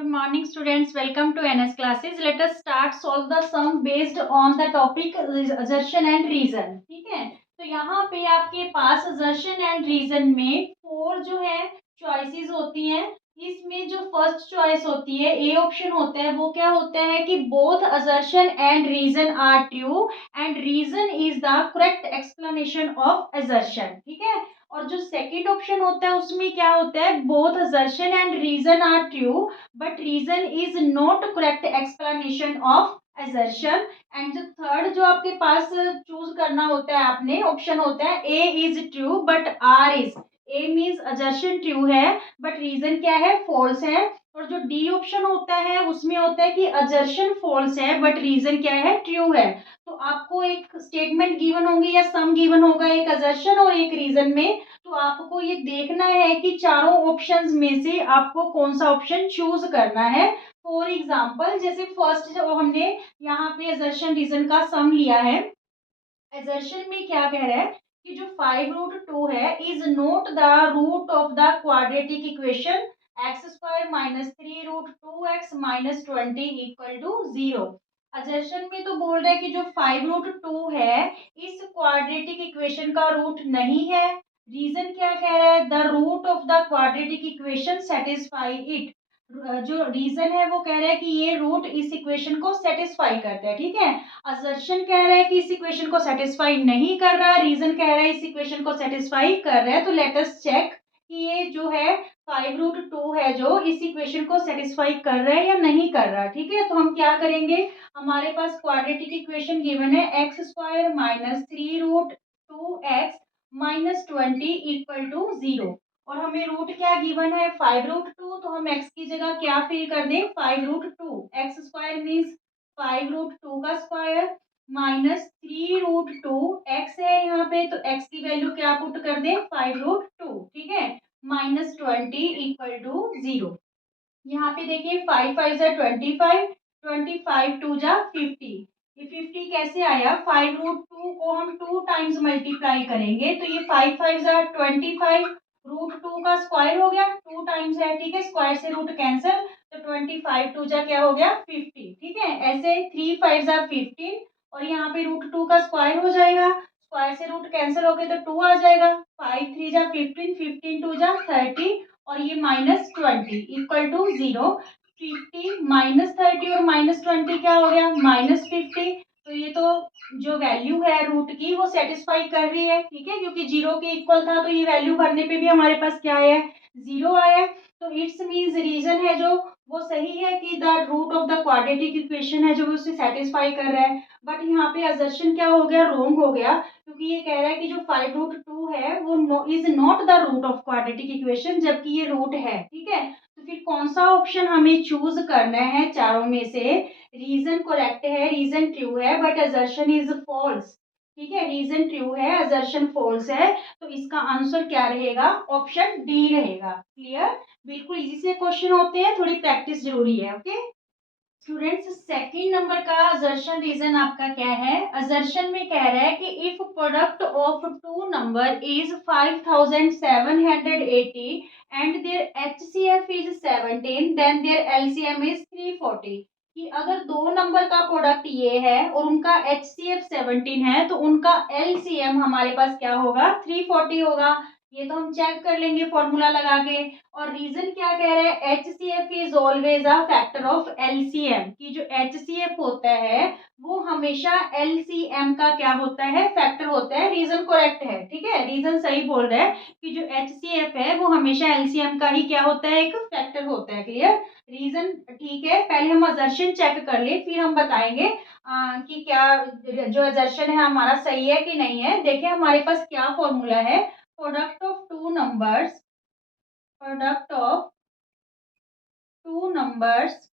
Good morning, students. Welcome to NS classes. Let us start solve the sum based on the topic assertion and reason. ठीक है, तो यहाँ पे आपके पास assertion and reason में four जो है चॉइसेस होती हैं. इसमें जो फर्स्ट चॉइस होती है, ए ऑप्शन होता है, वो क्या होता है कि both assertion and reason are true and reason is the correct explanation of assertion. ठीक है, और जो सेकेंड ऑप्शन होता है उसमें क्या होता है, both assertion and reason are true but reason is not correct explanation of assertion. And जो थर्ड जो आपके पास चूज करना होता है आपने ऑप्शन होता है A is true but R is. A means assertion true है बट रीजन क्या है, फॉल्स है. और जो डी ऑप्शन होता है उसमें होता है कि assertion फॉल्स है बट रीजन क्या है, ट्रू है. तो आपको एक स्टेटमेंट गिवन होंगी या सम गिवन होगा एक assertion और एक रीजन में. तो आपको ये देखना है कि चारों ऑप्शंस में से आपको कौन सा ऑप्शन चूज करना है. फॉर एग्जांपल जैसे फर्स्ट जो हमने यहाँ पे assertion रीजन का सम लिया है. assertion में क्या कह रहा है कि जो 5√2 है is not the root of the quadratic equation x square minus 3√2x minus 20 equal to 0. assertion में तो बोल रहा है कि जो 5√2 है इस क्वाड्रेटिक इक्वेशन का रूट नहीं है. रीजन क्या कह रहा है, the root of the quadratic equation satisfy it. जो रीजन है वो कह रहा है कि ये रूट इस इक्वेशन को सेटिस्फाई करता है. ठीक है, असर्शन कह रहा है कि इस इक्वेशन को सेटिस्फाई नहीं कर रहा, रीजन कह रहा है इस इक्वेशन को सेटिस्फाई कर रहा है. तो लेट अस चेक कि ये जो है 5√2 है जो इस इक्वेशन को सेटिस्फाई कर रहा है या नहीं कर रहा. ठीक है, तो हम क्या करेंगे, हमारे पास क्वाड्रेटिक इक्वेशन गिवन है x square minus 3√2x minus 20 equal to 0. और हमें रूट क्या गिवन है, 5√2. तो हम x की जगह क्या फिल कर दें, 5√2. एक्स स्क्वायर मीन्स 5√2 का स्क्वायर माइनस 3√2 एक्स है यहाँ पे, तो x की वैल्यू क्या पुट कर दें, 5√2. ठीक है, माइनस 20 इक्वल टू 0. यहाँ पे देखिए 5 5 जा 25, 25 2 जा 50. ये 50 कैसे आया, 5√2 को हम 2 टाइम्स मल्टीप्लाई करेंगे तो ये 5 5 जा 25, √2 का स्क्वायर हो गया 2 टाइम्स है. ठीक है, स्क्वायर से रूट कैंसिल, तो 25 2 जा क्या हो गया 50. ठीक है, ऐसे 3 5 जा 15 और यहाँ पे √2 का स्क्वायर हो जाएगा, स्क्वायर से रूट कैंसिल हो गए तो 2 आ जाएगा. 5 3 जा 15, 15 2 जा 30 और ये माइनस 20 इक्वल टू 0. 50 माइनस 30 और माइनस 20 क्या हो गया, माइनस 50. तो ये तो जो वैल्यू है रूट की वो सेटिस्फाई कर रही है. ठीक है, क्योंकि 0 के इक्वल था तो ये वैल्यू भरने पे भी हमारे पास क्या आया है, 0 आया है. तो इट्स मीन्स रीजन है जो वो सही है कि the root of the quadratic equation है जो उसे सेटिस्फाई कर रहा है. बट यहाँ पे assertion क्या हो गया, रॉन्ग हो गया, क्योंकि ये कह रहा है कि जो 5√2 है वो is not the root of quadratic equation, जबकि ये रूट है. ठीक है, तो फिर कौन सा ऑप्शन हमें चूज करना है चारों में से. रीजन करेक्ट है, रीजन ट्रू है बट assertion इज फॉल्स. ठीक है, रीजन ट्रू है, assertion फॉल्स है, तो इसका आंसर क्या रहेगा, ऑप्शन डी रहेगा. क्लियर, बिल्कुल इजी से क्वेश्चन होते हैं, थोड़ी प्रैक्टिस जरूरी है. ओके स्टूडेंट्स, सेकंड नंबर का assertion रीजन आपका क्या है. assertion में कह रहा है कि if product of two number is 5780 and their HCF is 17 then there LCM is 340. कि अगर दो नंबर का प्रोडक्ट ये है और उनका HCF 17 है तो उनका LCM हमारे पास क्या होगा, 340 होगा. ये तो हम चेक कर लेंगे फॉर्मूला लगा के. और रीजन क्या कह रहे हैं, HCF is always a factor of LCM. की जो HCF होता है वो हमेशा LCM का क्या होता है, फैक्टर होता है. रीजन करेक्ट है. ठीक है, रीजन सही बोल रहा है कि जो HCF है वो हमेशा LCM का ही क्या होता है, एक फैक्टर होता है. क्लियर, रीजन ठीक है. पहले हम assertion चेक कर ले फिर हम बताएंगे कि क्या जो assertion है हमारा सही है कि नहीं है. देखिए हमारे पास क्या फॉर्मूला है, product of two numbers, product of two numbers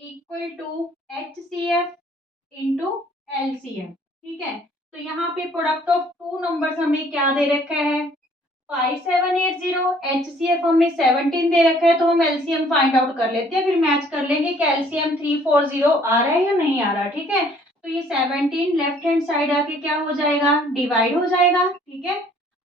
equal to HCF into LCM. ठीक है, तो यहाँ पे प्रोडक्ट ऑफ टू नंबर्स हमें क्या दे रखा है, 5780, HCF हमें 17 दे रखा है. तो हम LCM फाइंड आउट कर लेते हैं, फिर मैच कर लेंगे कि LCM 340 आ रहा है या नहीं आ रहा. ठीक है, तो ये 17 लेफ्ट हैंड साइड आके क्या हो जाएगा, डिवाइड हो जाएगा. ठीक है,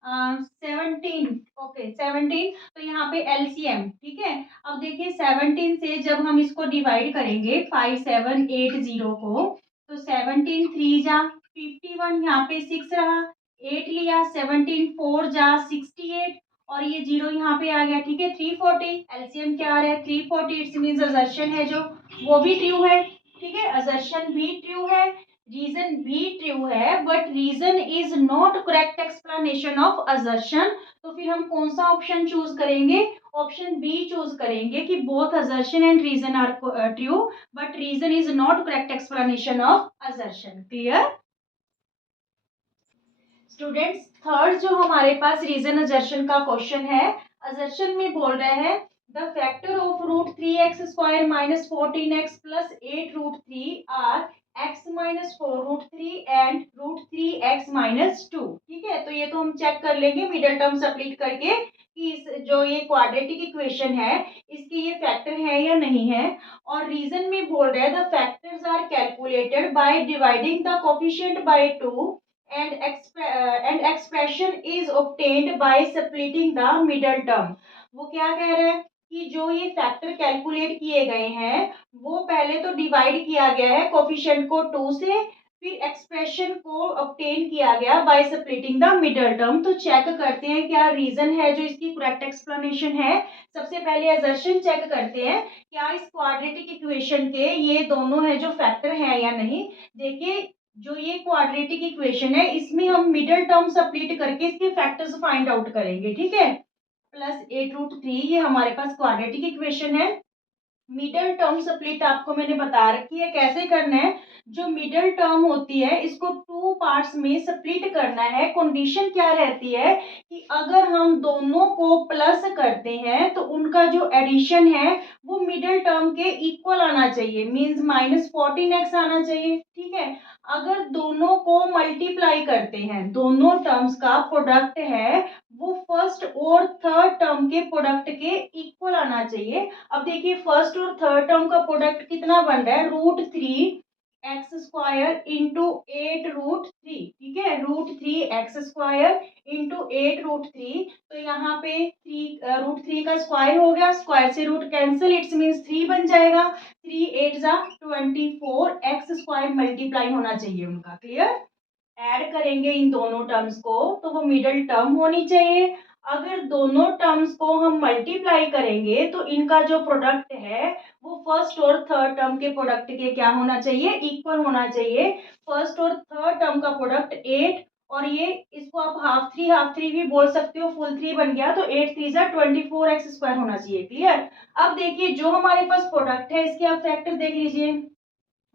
17, ओके 17, तो यहाँ पे एलसीएम, ठीक है। अब देखिए 17 से जब हम इसको डिवाइड करेंगे 5780 को, तो 17 3 जा 51, यहाँ पे 6 रहा, 8 लिया, 17 4 जा 68, और ये जीरो यहाँ पे आ गया, ठीक है। 340, एलसीएम क्या आ रहा है 340, इट्स मीन्स असर्शन है जो वो भी ट्रू है, ठीक है। असर्शन भी ट्रू है, रीजन भी ट्रू है, but reason is not correct explanation of assertion. तो फिर हम कौन सा ऑप्शन चूज करेंगे, ऑप्शन बी चूज करेंगे कि both assertion and reason are true but reason is not correct explanation of assertion. Clear students? Third जो हमारे पास रीजन असर्शन का क्वेश्चन है, असर्शन में बोल रहे हैं the factor of root 3x² minus 14x plus 8 root 3 are x minus 4 root 3 and root 3x minus 2, ठीक है। तो ये तो हम चेक कर लेंगे मिडिल टर्म सप्लीट करके कि इस जो ये क्वाड्रेटिक इक्वेशन है इसके ये फैक्टर है या नहीं है। और रीजन में बोल रहे हैं the factors are calculated by dividing the coefficient by 2 and expression is obtained by splitting the middle term। वो क्या कह रहे हैं कि जो ये फैक्टर कैलकुलेट किए गए हैं वो पहले तो डिवाइड किया गया है कोफिशिएंट को 2 से, फिर एक्सप्रेशन को ऑब्टेन किया गया by splitting the middle term. तो चेक करते हैं क्या रीजन है जो इसकी करेक्ट एक्सप्लेनेशन है। सबसे पहले असर्शन चेक करते हैं क्या इस क्वाड्रेटिक इक्वेशन के ये दोनों है जो फैक्टर है या नहीं। देखिए जो ये क्वाड्रेटिक इक्वेशन है इसमें हम मिडिल टर्म सप्लीट करके इसके फैक्टर्स फाइंड आउट करेंगे, ठीक है। प्लस 8 रूट 3 ये हमारे पास क्वाड्रेटिक इक्वेशन है। मिडल टर्म स्प्लिट आपको मैंने बता रखी है कैसे करना है। जो मिडल टर्म होती है इसको टू पार्ट्स में स्प्लिट करना है। कंडीशन क्या रहती है कि अगर हम दोनों को प्लस करते हैं तो उनका जो एडिशन है वो मिडल टर्म के इक्वल आना चाहिए, मींस -14x आना चाहिए, ठीक है। अगर दोनों को मल्टीप्लाई करते हैं, दोनों टर्म्स का प्रोडक्ट है वो फर्स्ट और थर्ड टर्म के प्रोडक्ट के इक्वल आना चाहिए। अब देखिए फर्स्ट और थर्ड टर्म का प्रोडक्ट कितना बन रहा है √3x² इंटू 8 रूट 3, ठीक है। √3x² इंटू 8 रूट 3, तो यहाँ पे √3 का स्क्वायर हो गया, स्क्वायर से रूट कैंसिल, इट्स मीन्स 3 बन जाएगा। 3 8 जा 24, x² मल्टीप्लाई होना चाहिए उनका। क्लियर? ऐड करेंगे इन दोनों टर्म्स को तो वो मिडिल टर्म होनी चाहिए। अगर दोनों टर्म्स को हम मल्टीप्लाई करेंगे तो इनका जो प्रोडक्ट है वो फर्स्ट और थर्ड टर्म के प्रोडक्ट के क्या होना चाहिए, इक्वल होना चाहिए। फर्स्ट और थर्ड टर्म का प्रोडक्ट 8, और ये इसको आप हाफ थ्री भी बोल सकते हो, फुल 3 बन गया तो 8 3 जा 24x² होना चाहिए। क्लियर? अब देखिए जो हमारे पास प्रोडक्ट है इसके आप फैक्टर देख लीजिए।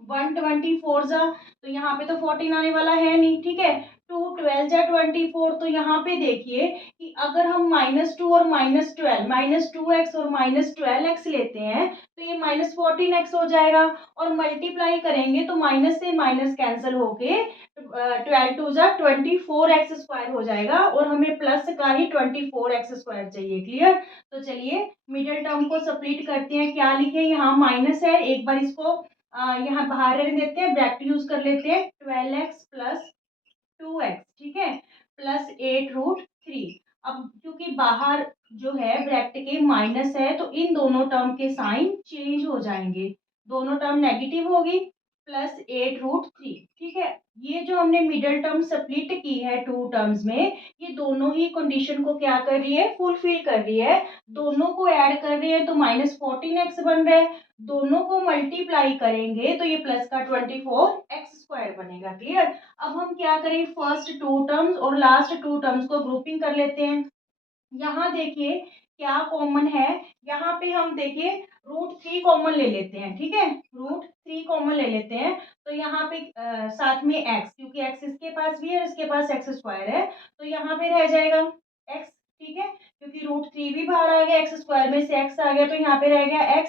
124 जा तो यहाँ पे तो 14 आने वाला है नहीं, ठीक है। 2 12 जा 24, तो यहाँ पे देखिए कि अगर हम -2 और -12, -2x और -12x लेते हैं तो ये -14x हो जाएगा, और मल्टीप्लाई करेंगे तो माइनस से माइनस कैंसिल होके 12 2 जा 24x² हो जाएगा, और हमें प्लस का ही 24x² चाहिए। क्लियर? तो चलिए मिडिल टर्म को सप्लीट करते हैं। क्या लिखे, यहाँ माइनस है, एक बार इसको यहाँ बाहर रहने देते हैं, ब्रैकेट यूज कर लेते हैं। 12x प्लस 2x, ठीक है, प्लस 8 रूट 3। अब क्योंकि बाहर जो है ब्रैकेट के माइनस है तो इन दोनों टर्म के साइन चेंज हो जाएंगे, दोनों टर्म नेगेटिव होगी। प्लस 8 रूट 3, ठीक है। ये जो हमने मिडिल टर्म स्प्लिट की है टू टर्म्स में, ये दोनों ही कंडीशन को क्या कर रही है, फुलफिल कर रही है। दोनों को ऐड कर रहे हैं तो -14x बन रहा है, दोनों को मल्टीप्लाई करेंगे तो ये प्लस का 24x² बनेगा। क्लियर? अब हम क्या करें, फर्स्ट टू टर्म्स और लास्ट टू टर्म्स को ग्रुपिंग कर लेते हैं। यहाँ देखिए क्या कॉमन है, यहाँ पे हम देखिए √3 कॉमन ले लेते हैं, ठीक है। √3 कॉमन ले लेते हैं तो यहाँ पे साथ में x, क्योंकि x इसके पास भी है इसके पास x² है, तो यहाँ पे रह जाएगा x, ठीक है। क्योंकि √3 भी बाहर आ गया, x² में से x आ गया तो यहाँ पे रह गया x।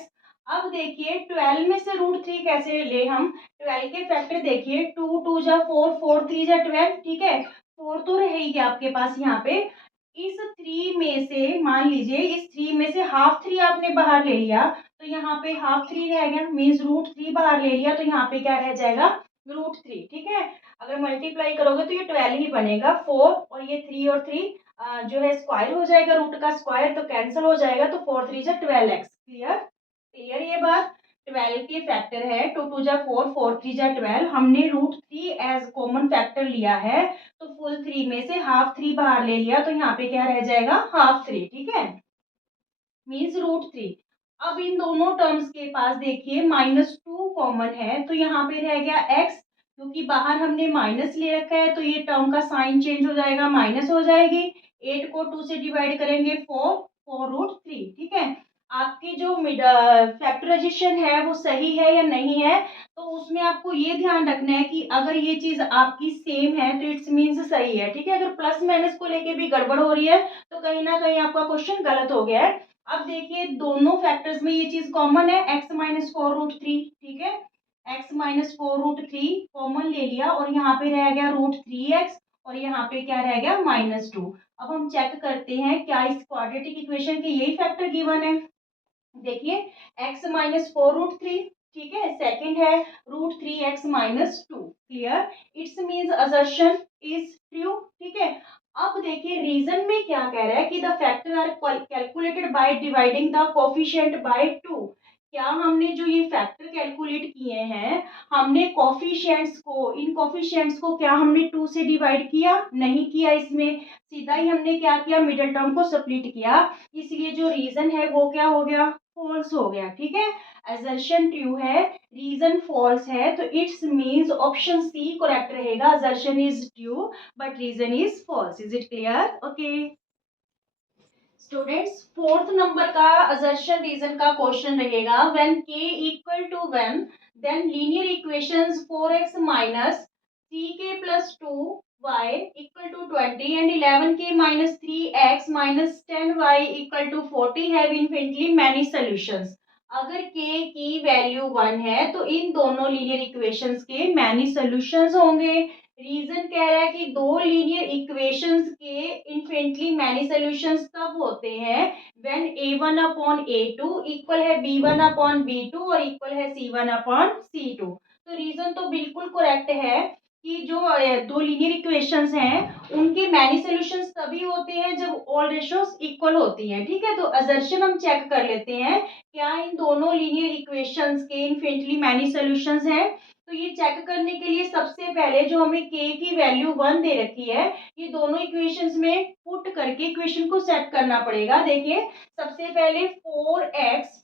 अब देखिए 12 में से √3 कैसे ले हम, 12 के फैक्टर देखिए, 2 2 जा 4, 4 3 जा 12, ठीक है। 4 तो रहेगी आपके पास यहाँ पे। इस 3 में से मान लीजिए इस 3 में से हाफ 3 आपने बाहर ले लिया तो यहाँ पे हाफ 3 रह गया, मीन्स √3 बाहर ले लिया तो यहाँ पे क्या रह जाएगा, √3, ठीक है। अगर मल्टीप्लाई करोगे तो ये 12 ही बनेगा, 4 और ये 3 और 3 जो है स्क्वायर हो जाएगा, रूट का स्क्वायर तो कैंसिल हो जाएगा, तो 4 3 जा 12x। क्लियर क्लियर ये बात। 12 के फैक्टर है, 2 2 जा 4, 4 3 जा 12। हमने रूट 3 एज कॉमन फैक्टर लिया है, तो फुल 3 में से हाफ 3 बाहर ले लिया, तो यहाँ पे क्या रह जाएगा, हाफ 3। ठीक है, मीन्स रूट 3। अब इन दोनों टर्म्स के पास देखिए -2 कॉमन है, तो यहाँ पे रह गया x, क्योंकि बाहर हमने माइनस ले रखा है, तो ये टर्म का साइन चेंज हो जाएगा, माइनस हो जाएगी। 8 को 2 से डिवाइड करेंगे 4, 4 रूट 3। ठीक है, आपकी जो फैक्टराइजेशन है वो सही है या नहीं है, तो उसमें आपको ये ध्यान रखना है कि अगर ये चीज आपकी सेम है तो इट्स मीन्स सही है। ठीक है, अगर प्लस माइनस को लेके भी गड़बड़ हो रही है तो कहीं ना कहीं आपका क्वेश्चन गलत हो गया है। अब देखिए दोनों फैक्टर्स में ये चीज कॉमन है, x माइनस 4 रूट 3। ठीक है, x माइनस 4 रूट 3 कॉमन ले लिया, और यहाँ पे रह गया रूट 3x, और यहाँ पे क्या रह गया -2। अब हम चेक करते हैं क्या इस क्वाड्रेटिक इक्वेशन के यही फैक्टर गिवन है। देखिए x माइनस 4 रूट 3, ठीक है, सेकंड है root 3x minus 2। Clear, it's means assertion is true. ठीक है, अब देखिए रीजन में क्या कह रहा है कि the factor are calculated by dividing the coefficient by 2। क्या हमने जो ये फैक्टर कैलकुलेट किए हैं, हमने कोफिशिएंट्स को, इन कोफिशिएंट्स को क्या हमने 2 से डिवाइड किया, नहीं किया, इसमें सीधा ही हमने क्या किया, मिडिल टर्म को स्प्लिट किया, इसलिए जो रीजन है वो क्या हो गया, फॉल्स हो गया। ठीक है, असर्शन ट्रू है, रीजन फॉल्स है, तो it's means option C correct रहेगा, assertion is true but reason is false. Is it clear? Okay students, fourth number का असर्शन रीजन का क्वेश्चन रहेगा, when k equal to 1 then linear equations 4x minus 3k plus 2y equal to 20 and 11k minus 3x minus 10y equal to 40 have infinitely many solutions. अगर k की value 1 है तो इन दोनों linear equations के many solutions होंगे। Reason कह रहा है कि दो लीनियर इक्वेशंस के इन्फिनिटली मैनी सॉल्यूशंस तब होते हैं when a1 upon a2 equal है b1 अपॉन b2 और इक्वल है c1 अपॉन c2। तो रीजन तो बिल्कुल करेक्ट है कि जो दो लीनियर इक्वेशंस हैं उनके मैनी सॉल्यूशंस तभी होते हैं जब ऑल रेशियोज इक्वल होती हैं। ठीक है, तो असर्शन हम चेक कर लेते हैं क्या इन दोनों लीनियर इक्वेशंस के इन्फिनिटली मैनी सॉल्यूशंस हैं। तो ये चेक करने के लिए सबसे पहले जो हमें k की वैल्यू 1 दे रखी है, ये दोनों इक्वेशंस में पुट करके इक्वेशन को सेट करना पड़ेगा। देखिए सबसे पहले 4x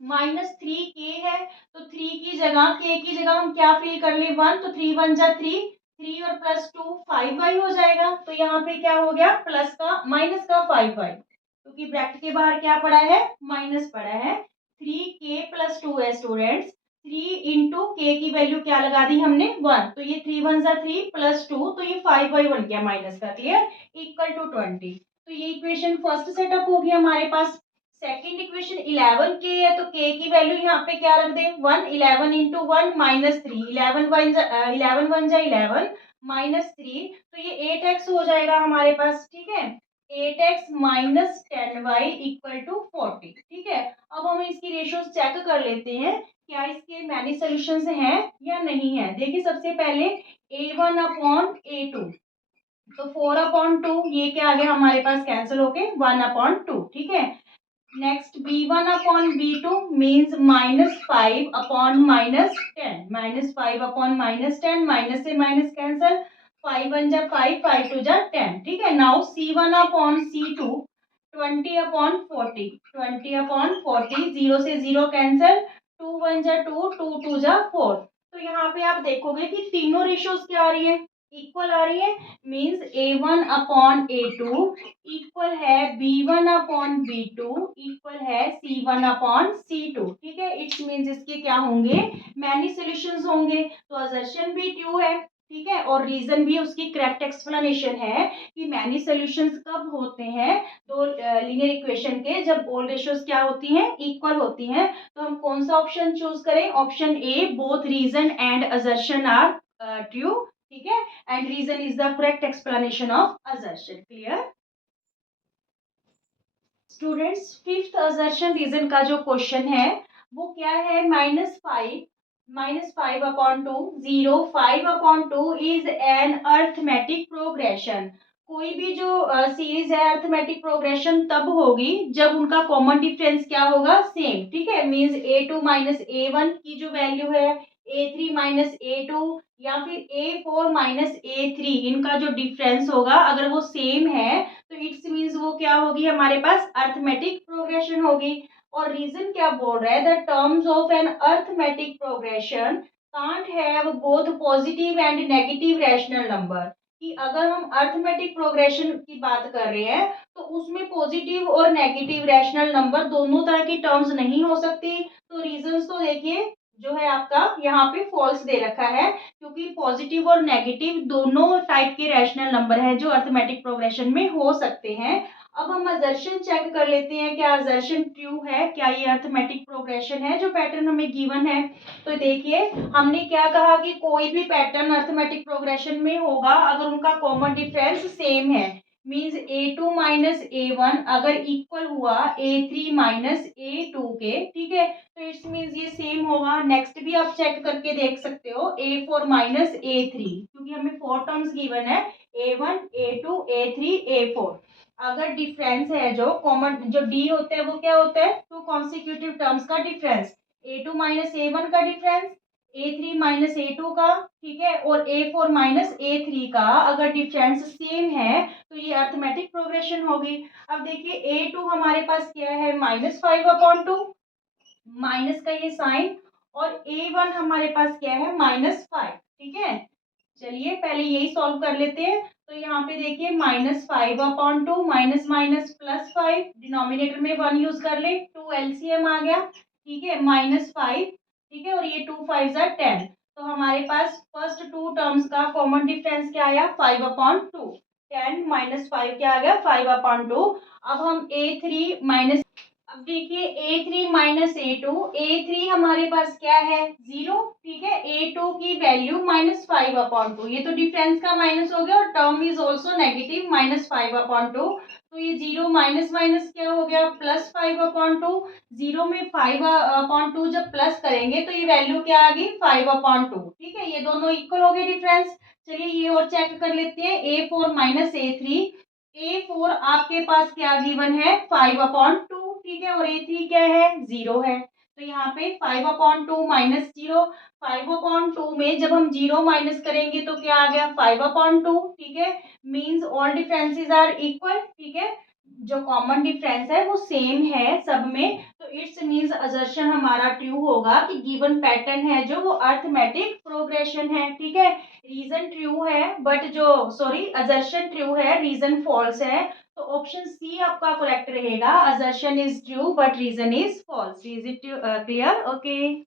माइनस 3k है, तो 3 की जगह k की जगह हम क्या फिल कर ले 1, तो 3 1 जा 3, 3 और प्लस 2 5y हो जाएगा। तो यहाँ पे क्या हो गया, प्लस का माइनस का 5y, क्योंकि ब्रैकेट के बाहर क्या पड़ा है, माइनस पड़ा है। 3k प्लस 2 है स्टूडेंट्स, 3 इंटू के की वैल्यू क्या लगा दी हमने 1, तो ये 3 1 जा 3 प्लस 2, तो ये 5y बन गया माइनस का। Clear, equal to 20। तो ये इक्वेशन फर्स्ट सेटअप होगी हमारे पास। सेकंड इक्वेशन 11k है, तो k की वैल्यू यहाँ पे क्या रख दें 1, 11 इंटू 1 माइनस 3, 11 1 जा 11 माइनस 3, तो ये 8x हो जाएगा हमारे पास। ठीक है, 8x minus 10y equal to 40। ठीक है, अब हम इसकी रेशियोज चेक कर लेते हैं क्या इसके मैनी सॉल्यूशंस हैं या नहीं है। देखिए सबसे पहले a1 अपॉन a2, तो 4 अपॉन 2 ये क्या आ गया हमारे पास, कैंसिल होके 1 अपॉन 2। ठीक है, next b1 upon b2 means -5 upon -10, -5 upon -10, minus से माइनस कैंसिल, 5 1 जा 5, 5 2 जा 10। ठीक है, now c1 upon c2 20 upon 40, 20 upon 40, 0 से 0 कैंसिल, 2 1 जा 2, 2 2 जा 4। तो यहाँ पे आप देखोगे कि तीनों रेशियोज क्या आ रही है, इक्वल आ रही है, means a1 upon a2 equal है b1 अपॉन b2 इक्वल है c1 अपॉन c2। ठीक है, इट्स मीन्स इसके क्या होंगे, मैनी सॉल्यूशंस होंगे। तो असर्शन भी ट्रू है। ठीक है, और रीजन भी उसकी करेक्ट एक्सप्लेनेशन है कि मैनी सॉल्यूशंस कब होते हैं दो लीनियर इक्वेशन के, जब ऑल रेशियोज क्या होती हैं, इक्वल होती हैं। तो हम कौन सा ऑप्शन चूज करें, option A, both reason and assertion are true. ठीक है, and reason is the correct explanation of assertion. Clear students, fifth assertion reason का जो क्वेश्चन है वो क्या है, -5 upon 2, 0 5 upon 2 is an arithmetic progression कोई भी जो सीरीज है अर्थमेटिक प्रोग्रेशन तब होगी जब उनका कॉमन डिफरेंस क्या होगा, सेम। ठीक है, मींस a2 माइनस a1 की जो वैल्यू है a3 माइनस a2 या फिर a4 माइनस a3, इनका जो डिफरेंस होगा अगर वो सेम है तो इट्स मींस वो क्या होगी, हमारे पास अर्थमेटिक प्रोग्रेशन होगी। और रीजन क्या बोल रहा है, the terms of an arithmetic progression can't have both positive and negative rational number. कि अगर हम अर्थमेटिक प्रोग्रेशन की बात कर रहे हैं तो उसमें पॉजिटिव और नेगेटिव रैशनल नंबर दोनों तरह की टर्म्स नहीं हो सकती। तो रीजंस तो देखिए जो है आपका यहाँ पे फॉल्स दे रखा है, क्योंकि पॉजिटिव और नेगेटिव दोनों टाइप के रैशनल नंबर है जो अर्थमेटिक प्रोग्रेशन में हो सकते हैं। अब हम असर्शन चेक कर लेते हैं, क्या असर्शन ट्रू है, क्या ये अर्थमेटिक प्रोग्रेशन है जो पैटर्न हमें गिवन है। तो देखिए हमने क्या कहा कि कोई भी पैटर्न अर्थमेटिक प्रोग्रेशन में होगा अगर उनका कॉमन डिफरेंस सेम है। मींस a2 माइनस a1 अगर इक्वल हुआ a3 माइनस a2 के, ठीक है, तो इट्स मींस ये सेम होगा। नेक्स्ट भी आप चेक करके देख सकते हो a4 माइनस a3, क्योंकि हमें 4 टर्म्स गिवन है a1 a2 a3 a4। अगर डिफरेंस है जो कॉमन जो डी होते हैं वो क्या होता है, टू कॉन्सिक्यूटिव टर्म्स का डिफरेंस, a2 माइनस a1 का डिफरेंस a3 माइनस a2 का, ठीक है, और a4 माइनस a3 का अगर डिफरेंस सेम है तो ये अर्थमेटिक प्रोग्रेशन होगी। अब देखिए a2 हमारे पास क्या है, -5/2, माइनस का ये साइन, और a1 हमारे पास क्या है, -5। ठीक है, चलिए पहले यही सॉल्व कर लेते हैं। तो यहाँ पे देखिए -5/2 माइनस माइनस +5, डिनोमिनेटर में 1 यूज कर ले, 2 एलसीएम आ गया। ठीक है, -5, ठीक है, और ये 2 5 ज़ा 10। तो हमारे पास फर्स्ट टू टर्म्स का कॉमन डिफरेंस क्या आया, 5/2। 10 माइनस 5 क्या आ गया, 5/2। अब हम a3 माइनस, अब देखिए a3 माइनस a2, a3 हमारे पास क्या है, 0। ठीक है, a2 की वैल्यू -5/2, ये तो डिफरेंस का माइनस हो गया और टर्म इज ऑल्सो नेगेटिव, -5/2। तो ये 0 माइनस माइनस क्या हो गया, +5/2। 0 में 5/2 जब प्लस करेंगे तो ये वैल्यू क्या आ गई, 5/2। ठीक है, ये दोनों इक्वल हो गए डिफरेंस। चलिए ये और चेक कर लेते हैं, a4 माइनस a3, a4 आपके पास क्या गिवन है, 5/2, ठीक है, और a3 क्या है, 0 है। तो यहाँ पे 5/2 माइनस 0, 5/2 में जब हम 0 माइनस करेंगे तो क्या आ गया, 5/2। ठीक है, means all differences are equal. ठीक है, जो कॉमन डिफरेंस है वो सेम है सब में, तो इट्स मीन्स असर्शन हमारा ट्रू होगा कि गिवन पैटर्न है जो वो अर्थमेटिक प्रोग्रेशन है। ठीक है, रीजन ट्रू है बट जो सॉरी असर्शन ट्रू है, रीजन फॉल्स है। तो ऑप्शन सी आपका करेक्ट रहेगा, assertion is true but reason is false. Is it clear? Okay.